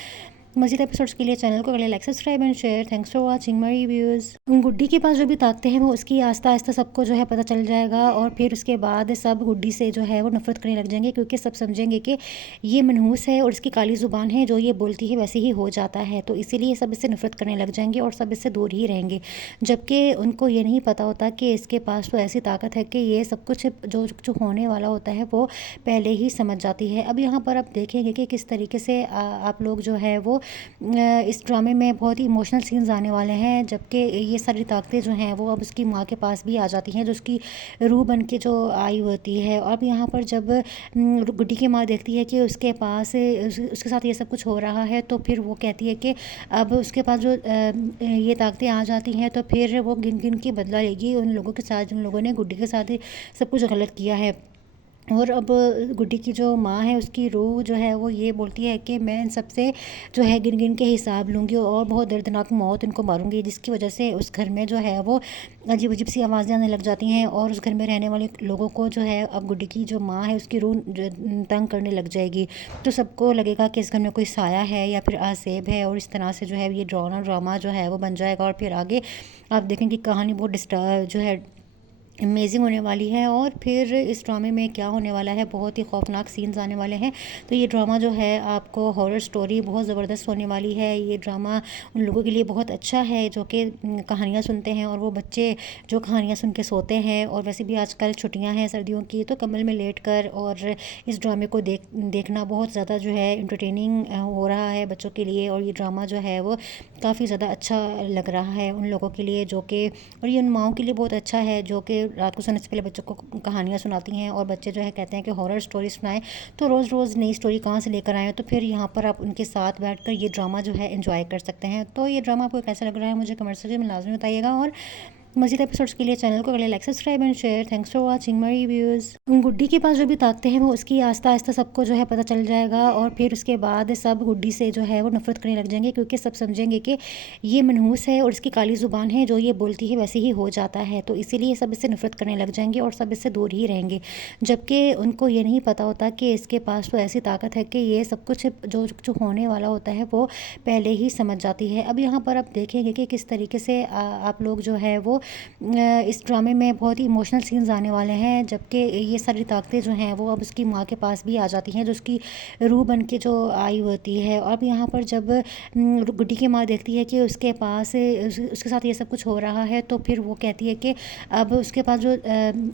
मज़ीद एपिसोड्स के लिए चैनल को अगले like subscribe and share. Thanks for watching my reviews. Guddi के पास जो भी ताकतें हैं वो उसकी आस्ता आस्ता सबको जो है पता चल जाएगा, और फिर उसके बाद सब गुड्डी से जो है वो नफरत करने लग जाएंगे, क्योंकि सब समझेंगे कि ये मनहूस है और इसकी काली ज़ुबान है, जो ये बोलती है वैसे ही हो जाता है। तो इसीलिए सब इससे नफरत करने लग जाएंगे और सब इससे दूर ही रहेंगे, जबकि उनको ये नहीं पता होता कि इसके पास तो ऐसी ताकत है कि ये सब कुछ जो जो होने वाला होता है वो पहले ही समझ जाती है। अब यहाँ पर आप देखेंगे कि किस तरीके से आप लोग जो है वो इस ड्रामे में बहुत ही इमोशनल सीन्स आने वाले हैं, जबकि ये सारी ताकतें जो हैं वो अब उसकी माँ के पास भी आ जाती हैं, जो उसकी रूह बन के जो आई होती है। और अब यहाँ पर जब गुड्डी की माँ देखती है कि उसके पास उसके साथ ये सब कुछ हो रहा है, तो फिर वो कहती है कि अब उसके पास जो ये ताकतें आ जाती हैं, तो फिर वो गिन गिन के बदला लेगी उन लोगों के साथ जिन लोगों ने गुड्डी के साथ सब कुछ गलत किया है। और अब गुड्डी की जो माँ है उसकी रूह जो है वो ये बोलती है कि मैं इन सबसे जो है गिन गिन के हिसाब लूँगी और बहुत दर्दनाक मौत इनको मारूंगी, जिसकी वजह से उस घर में जो है वो अजीब अजीब सी आवाज़ें आने लग जाती हैं और उस घर में रहने वाले लोगों को जो है अब गुड्डी की जो माँ है उसकी रूह तंग करने लग जाएगी। तो सबको लगेगा कि इस घर में कोई साया है या फिर आसेब है, और इस तरह से जो है ये ड्रामा जो है वो बन जाएगा। और फिर आगे आप देखेंगे कहानी बहुत डिस्टर्ब जो है अमेजिंग होने वाली है। और फिर इस ड्रामे में क्या होने वाला है, बहुत ही खौफनाक सीन्स आने वाले हैं। तो ये ड्रामा जो है आपको हॉरर स्टोरी बहुत ज़बरदस्त होने वाली है। ये ड्रामा उन लोगों के लिए बहुत अच्छा है जो कि कहानियाँ सुनते हैं, और वो बच्चे जो कहानियाँ सुन के सोते हैं। और वैसे भी आजकल छुट्टियाँ हैं सर्दियों की, तो कम्बल में लेट कर और इस ड्रामे को देखना बहुत ज़्यादा जो है इंटरटेनिंग हो रहा है बच्चों के लिए। और ये ड्रामा जो है वो काफ़ी ज़्यादा अच्छा लग रहा है उन लोगों के लिए जो कि, और ये उन माओं के लिए बहुत अच्छा है जो कि रात को सोने से पहले बच्चों को कहानियाँ सुनाती हैं। और बच्चे जो है कहते हैं कि हॉरर स्टोरी सुनाएं, तो रोज़ रोज़ नई स्टोरी कहाँ से लेकर आएँ। तो फिर यहाँ पर आप उनके साथ बैठकर ये ड्रामा जो है एंजॉय कर सकते हैं। तो ये ड्रामा आपको कैसा लग रहा है मुझे कमेंट सेक्शन में लाजमी बताइएगा। और मज़ीद एपिसोड्स के लिए चैनल को अगले like subscribe and share. Thanks for watching my reviews. Guddi के पास जो भी ताकतें हैं वो उसकी आस्ता आस्ता सबको जो है पता चल जाएगा, और फिर उसके बाद सब गुड्डी से जो है वो नफरत करने लग जाएंगे, क्योंकि सब समझेंगे कि ये मनहूस है और इसकी काली ज़ुबान है, जो ये बोलती है वैसे ही हो जाता है। तो इसीलिए सब इससे नफरत करने लग जाएंगे और सब इससे दूर ही रहेंगे, जबकि उनको ये नहीं पता होता कि इसके पास तो ऐसी ताकत है कि ये सब कुछ जो जो होने वाला होता है वो पहले ही समझ जाती है। अब यहाँ पर आप देखेंगे कि किस तरीके से आप लोग जो है वो इस ड्रामे में बहुत ही इमोशनल सीन्स आने वाले हैं, जबकि ये सारी ताकतें जो हैं वो अब उसकी माँ के पास भी आ जाती हैं, जो उसकी रूह बन के जो आई होती है। और अब यहाँ पर जब गुड्डी की माँ देखती है कि उसके पास उसके साथ ये सब कुछ हो रहा है, तो फिर वो कहती है कि अब उसके पास जो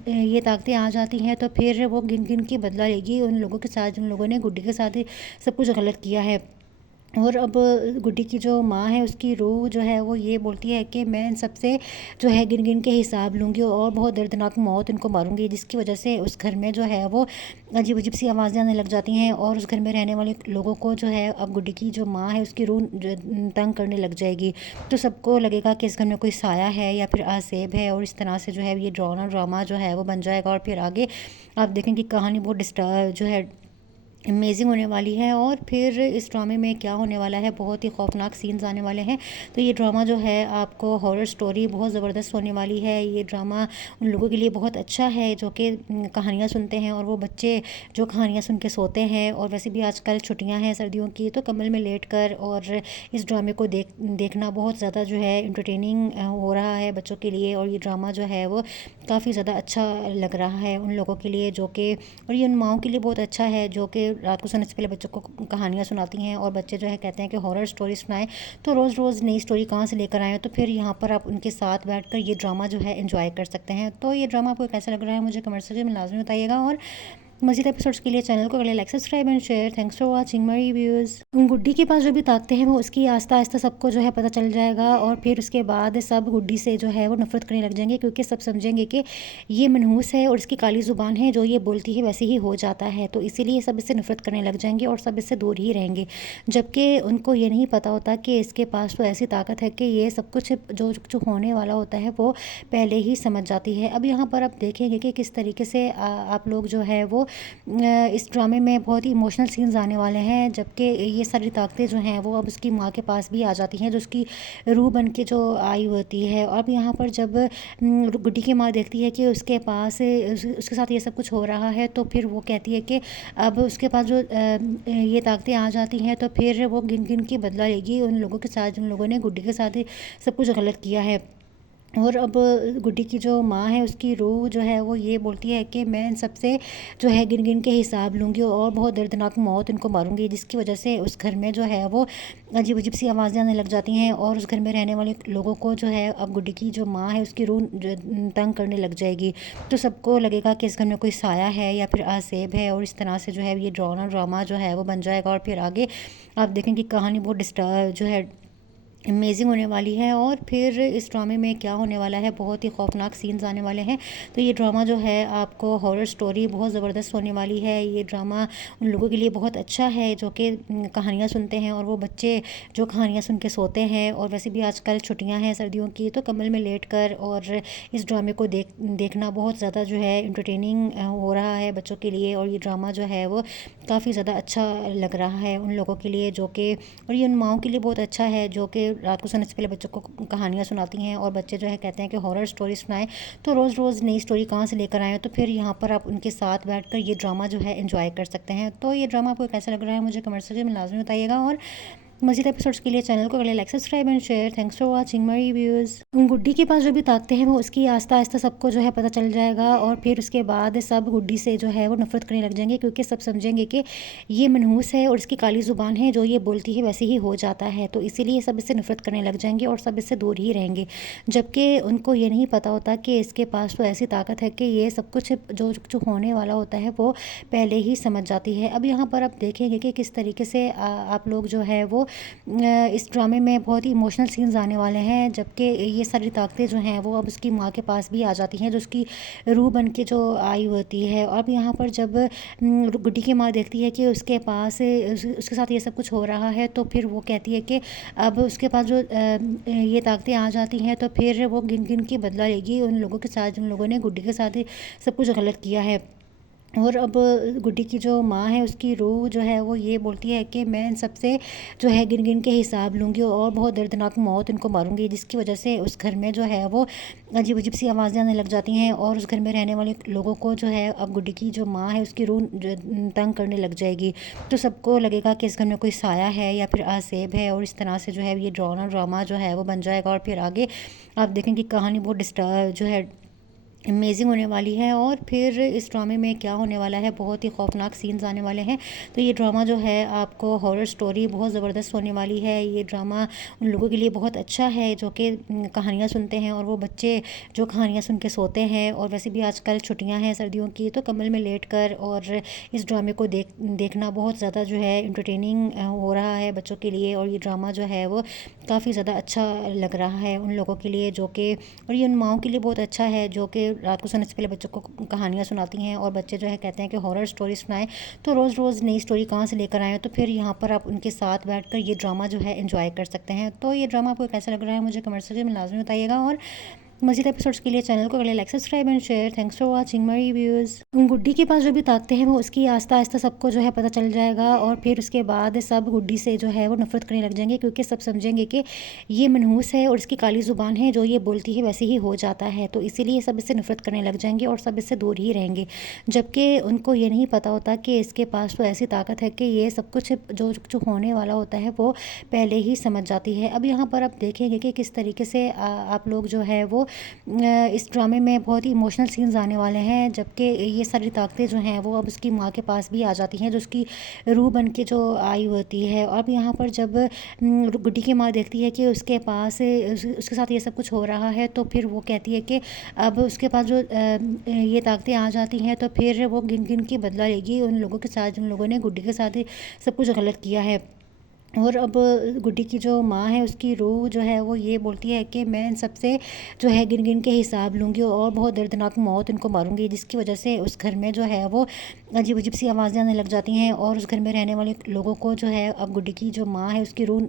ये ताकतें आ जाती हैं, तो फिर वो गिन गिन के बदला लेगी उन लोगों के साथ जिन लोगों ने गुड्डी के साथ सब कुछ गलत किया है। और अब गुड्डी की जो माँ है उसकी रूह जो है वो ये बोलती है कि मैं इन सबसे जो है गिन गिन के हिसाब लूँगी और बहुत दर्दनाक मौत इनको मारूंगी, जिसकी वजह से उस घर में जो है वो अजीब अजीब सी आवाज़ें आने लग जाती हैं और उस घर में रहने वाले लोगों को जो है अब गुड्डी की जो माँ है उसकी रूह तंग करने लग जाएगी। तो सबको लगेगा कि इस घर में कोई साया है या फिर आसेब है, और इस तरह से जो है ये ड्रामा जो है वो बन जाएगा। और फिर आगे आप देखेंगे कहानी बहुत डिस्टर्ब जो है अमेजिंग होने वाली है। और फिर इस ड्रामे में क्या होने वाला है, बहुत ही खौफनाक सीन्स आने वाले हैं। तो ये ड्रामा जो है आपको हॉरर स्टोरी बहुत ज़बरदस्त होने वाली है। ये ड्रामा उन लोगों के लिए बहुत अच्छा है जो कि कहानियाँ सुनते हैं, और वो बच्चे जो कहानियाँ सुन के सोते हैं। और वैसे भी आजकल छुट्टियाँ हैं सर्दियों की, तो कम्बल में लेट कर और इस ड्रामे को देखना बहुत ज़्यादा जो है इंटरटेनिंग हो रहा है बच्चों के लिए। और ये ड्रामा जो है वो काफ़ी ज़्यादा अच्छा लग रहा है उन लोगों के लिए जो कि, और ये उन माओं के लिए बहुत अच्छा है जो कि रात को सोने से पहले बच्चों को कहानियाँ सुनाती हैं। और बच्चे जो है कहते हैं कि हॉरर स्टोरी सुनाएं, तो रोज़ रोज़ नई स्टोरी कहाँ से लेकर आएँ। तो फिर यहाँ पर आप उनके साथ बैठकर ये ड्रामा जो है एंजॉय कर सकते हैं। तो ये ड्रामा आपको कैसा लग रहा है मुझे कमेंट सेक्शन में लाजमी बताइएगा। और मज़ीद एपिसोड्स के लिए चैनल को अगले like subscribe and share. Thanks for watching my reviews. Guddi के पास जो भी ताकतें हैं वो उसकी आस्ता आस्ता सबको जो है पता चल जाएगा, और फिर उसके बाद सब गुड्डी से जो है वो नफरत करने लग जाएंगे, क्योंकि सब समझेंगे कि ये मनहूस है और इसकी काली ज़ुबान है, जो ये बोलती है वैसे ही हो जाता है। तो इसीलिए सब इससे नफरत करने लग जाएंगे और सब इससे दूर ही रहेंगे, जबकि उनको ये नहीं पता होता कि इसके पास तो ऐसी ताकत है कि ये सब कुछ जो जो होने वाला होता है वो पहले ही समझ जाती है। अब यहाँ पर आप देखेंगे कि किस तरीके से आप लोग जो है वो इस ड्रामे में बहुत ही इमोशनल सीन्स आने वाले हैं, जबकि ये सारी ताकतें जो हैं वो अब उसकी माँ के पास भी आ जाती हैं, जो उसकी रूह बन के जो आई होती है। और अब यहाँ पर जब गुड्डी की माँ देखती है कि उसके पास उसके साथ ये सब कुछ हो रहा है, तो फिर वो कहती है कि अब उसके पास जो ये ताकतें आ जाती हैं, तो फिर वो गिन गिन के बदला लेगी उन लोगों के साथ जिन लोगों ने गुड्डी के साथ सब कुछ गलत किया है। और अब गुड्डी की जो माँ है उसकी रूह जो है वो ये बोलती है कि मैं इन सबसे जो है गिन गिन के हिसाब लूँगी और बहुत दर्दनाक मौत इनको मारूंगी, जिसकी वजह से उस घर में जो है वो अजीब अजीब सी आवाज़ें आने लग जाती हैं और उस घर में रहने वाले लोगों को जो है अब गुड्डी की जो माँ है उसकी रूह तंग करने लग जाएगी। तो सबको लगेगा कि इस घर में कोई साया है या फिर आसेब है, और इस तरह से जो है ये ड्रामा जो है वो बन जाएगा। और फिर आगे आप देखेंगे कहानी बहुत डिस्टर्ब जो है अमेजिंग होने वाली है। और फिर इस ड्रामे में क्या होने वाला है, बहुत ही खौफनाक सीन्स आने वाले हैं। तो ये ड्रामा जो है आपको हॉरर स्टोरी बहुत ज़बरदस्त होने वाली है। ये ड्रामा उन लोगों के लिए बहुत अच्छा है जो कि कहानियाँ सुनते हैं, और वो बच्चे जो कहानियाँ सुन के सोते हैं। और वैसे भी आजकल छुट्टियां हैं सर्दियों की, तो कम्बल में लेट कर और इस ड्रामे को देखना बहुत ज़्यादा जो है इंटरटेनिंग हो रहा है बच्चों के लिए। और ये ड्रामा जो है वो काफ़ी ज़्यादा अच्छा लग रहा है उन लोगों के लिए जो कि, और ये उन माओं के लिए बहुत अच्छा है जो कि रात को सोने से पहले बच्चों को कहानियाँ सुनाती हैं। और बच्चे जो है कहते हैं कि हॉरर स्टोरी सुनाएं, तो रोज़ रोज़ नई स्टोरी कहाँ से लेकर आएँ। तो फिर यहाँ पर आप उनके साथ बैठकर ये ड्रामा जो है एंजॉय कर सकते हैं। तो ये ड्रामा आपको कैसा लग रहा है मुझे कमेंट सेक्शन में लाजमी बताइएगा। और मज़ीद एपिसोड्स के लिए चैनल को like subscribe and share. Thanks for watching my reviews. Guddi के पास जो भी ताकतें हैं वो उसकी आस्ता आस्ता सबको जो है पता चल जाएगा, और फिर उसके बाद सब गुड्डी से जो है वो नफरत करने लग जाएंगे, क्योंकि सब समझेंगे कि ये मनहूस है और इसकी काली ज़ुबान है, जो ये बोलती है वैसे ही हो जाता है। तो इसीलिए सब इससे नफरत करने लग जाएंगे और सब इससे दूर ही रहेंगे, जबकि उनको ये नहीं पता होता कि इसके पास तो ऐसी ताकत है कि ये सब कुछ जो जो होने वाला होता है वो पहले ही समझ जाती है। अब यहाँ पर आप देखेंगे कि किस तरीके से आप लोग जो है वो इस ड्रामे में बहुत ही इमोशनल सीन्स आने वाले हैं, जबकि ये सारी ताकतें जो हैं वो अब उसकी माँ के पास भी आ जाती हैं, जो उसकी रूह बन के जो आई होती है। और अब यहाँ पर जब गुड्डी की माँ देखती है कि उसके पास उसके साथ ये सब कुछ हो रहा है, तो फिर वो कहती है कि अब उसके पास जो ये ताकतें आ जाती हैं, तो फिर वो गिन गिन के बदला लेगी उन लोगों के साथ जिन लोगों ने गुड्डी के साथ सब कुछ गलत किया है। और अब गुड्डी की जो माँ है उसकी रूह जो है वो ये बोलती है कि मैं इन सबसे जो है गिन गिन के हिसाब लूँगी और बहुत दर्दनाक मौत इनको मारूंगी, जिसकी वजह से उस घर में जो है वो अजीब अजीब सी आवाज़ें आने लग जाती हैं। और उस घर में रहने वाले लोगों को जो है अब गुड्डी की जो माँ है उसकी रूह तंग करने लग जाएगी। तो सबको लगेगा कि इस घर में कोई साया है या फिर आसेब है, और इस तरह से जो है ये ड्रामा जो है वो बन जाएगा। और फिर आगे आप देखेंगे कहानी बहुत डिस्टर्ब जो है अमेजिंग होने वाली है। और फिर इस ड्रामे में क्या होने वाला है, बहुत ही खौफनाक सीन्स आने वाले हैं। तो ये ड्रामा जो है आपको हॉरर स्टोरी बहुत ज़बरदस्त होने वाली है। ये ड्रामा उन लोगों के लिए बहुत अच्छा है जो कि कहानियाँ सुनते हैं, और वो बच्चे जो कहानियाँ सुन के सोते हैं। और वैसे भी आजकल छुट्टियां हैं सर्दियों की, तो कम्बल में लेट कर और इस ड्रामे को देखना बहुत ज़्यादा जो है इंटरटेनिंग हो रहा है बच्चों के लिए। और ये ड्रामा जो है वो काफ़ी ज़्यादा अच्छा लग रहा है उन लोगों के लिए जो कि, और ये उन माओं के लिए बहुत अच्छा है जो कि रात को सोने से पहले बच्चों को कहानियाँ सुनाती हैं। और बच्चे जो है कहते हैं कि हॉरर स्टोरी सुनाएं, तो रोज़ रोज़ नई स्टोरी कहाँ से लेकर आएँ। तो फिर यहाँ पर आप उनके साथ बैठकर ये ड्रामा जो है एंजॉय कर सकते हैं। तो ये ड्रामा आपको कैसा लग रहा है मुझे कमेंट सेक्शन में लाजमी बताइएगा। और मज़ीद एपिसोड्स के लिए चैनल को like subscribe and share. Thanks for watching my reviews. Guddi के पास जो भी ताकतें हैं वो उसकी आस्ता आस्ता सबको जो है पता चल जाएगा, और फिर उसके बाद सब गुड्डी से जो है वो नफरत करने लग जाएंगे, क्योंकि सब समझेंगे कि ये मनहूस है और इसकी काली ज़ुबान है, जो ये बोलती है वैसे ही हो जाता है। तो इसीलिए सब इससे नफरत करने लग जाएंगे और सब इससे दूर ही रहेंगे, जबकि उनको ये नहीं पता होता कि इसके पास तो ऐसी ताकत है कि ये सब कुछ जो जो होने वाला होता है वो पहले ही समझ जाती है। अब यहाँ पर आप देखेंगे कि किस तरीके से आप लोग जो है वो इस ड्रामे में बहुत ही इमोशनल सीन्स आने वाले हैं, जबकि ये सारी ताकतें जो हैं वो अब उसकी माँ के पास भी आ जाती हैं, जो उसकी रूह बन के जो आई होती है। और अब यहाँ पर जब गुड्डी की माँ देखती है कि उसके पास उसके साथ ये सब कुछ हो रहा है, तो फिर वो कहती है कि अब उसके पास जो ये ताकतें आ जाती हैं, तो फिर वो गिन गिन के बदला लेगी उन लोगों के साथ जिन लोगों ने गुड्डी के साथ सब कुछ गलत किया है। और अब गुड्डी की जो माँ है उसकी रूह जो है वो ये बोलती है कि मैं इन सबसे जो है गिन गिन के हिसाब लूँगी और बहुत दर्दनाक मौत इनको मारूंगी, जिसकी वजह से उस घर में जो है वो अजीब अजीब सी आवाज़ें आने लग जाती हैं। और उस घर में रहने वाले लोगों को जो है अब गुड्डी की जो माँ है उसकी रूह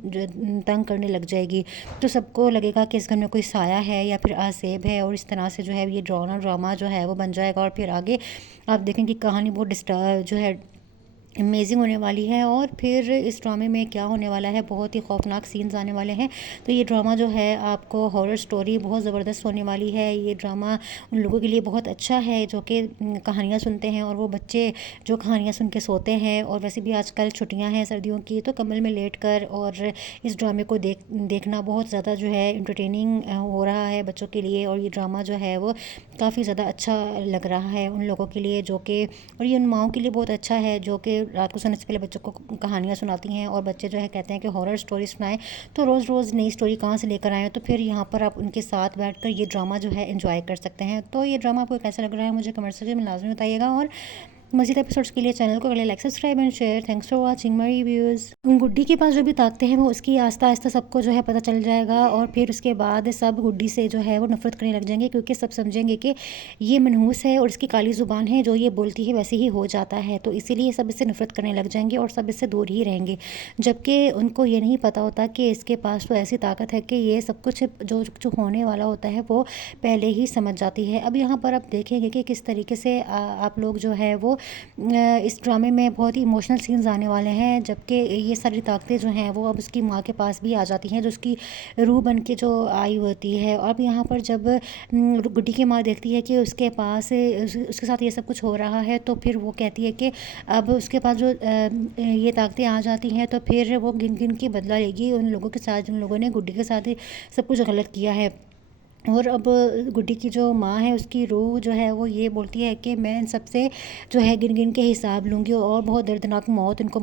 तंग करने लग जाएगी। तो सबको लगेगा कि इस घर में कोई साया है या फिर आसेब है, और इस तरह से जो है ये ड्रामा जो है वो बन जाएगा। और फिर आगे आप देखेंगे कहानी बहुत डिस्टर्ब जो है अमेजिंग होने वाली है। और फिर इस ड्रामे में क्या होने वाला है, बहुत ही खौफनाक सीन्स आने वाले हैं। तो ये ड्रामा जो है आपको हॉरर स्टोरी बहुत ज़बरदस्त होने वाली है। ये ड्रामा उन लोगों के लिए बहुत अच्छा है जो कि कहानियाँ सुनते हैं, और वो बच्चे जो कहानियाँ सुन के सोते हैं। और वैसे भी आजकल छुट्टियां हैं सर्दियों की, तो कम्बल में लेट कर और इस ड्रामे को देखना बहुत ज़्यादा जो है इंटरटेनिंग हो रहा है बच्चों के लिए। और ये ड्रामा जो है वो काफ़ी ज़्यादा अच्छा लग रहा है उन लोगों के लिए जो कि, और ये उन माओं के लिए बहुत अच्छा है जो कि रात को सोने से पहले बच्चों को कहानियाँ सुनाती हैं। और बच्चे जो है कहते हैं कि हॉरर स्टोरी सुनाएं, तो रोज़ रोज़ नई स्टोरी कहाँ से लेकर आएँ। तो फिर यहाँ पर आप उनके साथ बैठकर ये ड्रामा जो है एंजॉय कर सकते हैं। तो ये ड्रामा आपको कैसा लग रहा है मुझे कमेंट सेक्शन में लाजमी बताइएगा। और मज़ीद एपिसोड्स के लिए चैनल को like subscribe and share. Thanks for watching my reviews. Guddi के पास जो भी ताकतें हैं वो उसकी आस्ता आस्ता सबको जो है पता चल जाएगा और फिर उसके बाद सब गुड्डी से जो है वो नफरत करने लग जाएंगे, क्योंकि सब समझेंगे कि ये मनहूस है और इसकी काली ज़ुबान है, जो ये बोलती है वैसे ही हो जाता है। तो इसीलिए सब इससे नफरत करने लग जाएंगे और सब इससे दूर ही रहेंगे, जबकि उनको ये नहीं पता होता कि इसके पास तो ऐसी ताकत है कि ये सब कुछ जो जो होने वाला होता है वो पहले ही समझ जाती है। अब यहाँ पर आप देखेंगे कि किस तरीके से आप लोग जो है वो इस ड्रामे में बहुत ही इमोशनल सीन्स आने वाले हैं, जबकि ये सारी ताकतें जो हैं वो अब उसकी माँ के पास भी आ जाती हैं, जो उसकी रूह बन के जो आई होती है। और अब यहाँ पर जब गुड्डी की माँ देखती है कि उसके पास उसके साथ ये सब कुछ हो रहा है, तो फिर वो कहती है कि अब उसके पास जो ये ताकतें आ जाती हैं तो फिर वो गिन गिन के बदला लेगी उन लोगों के साथ जिन लोगों ने गुड्डी के साथ सब कुछ गलत किया है। और अब गुड्डी की जो माँ है उसकी रूह जो है वो ये बोलती है कि मैं इन सबसे जो है गिन गिन के हिसाब लूँगी और बहुत दर्दनाक मौत इनको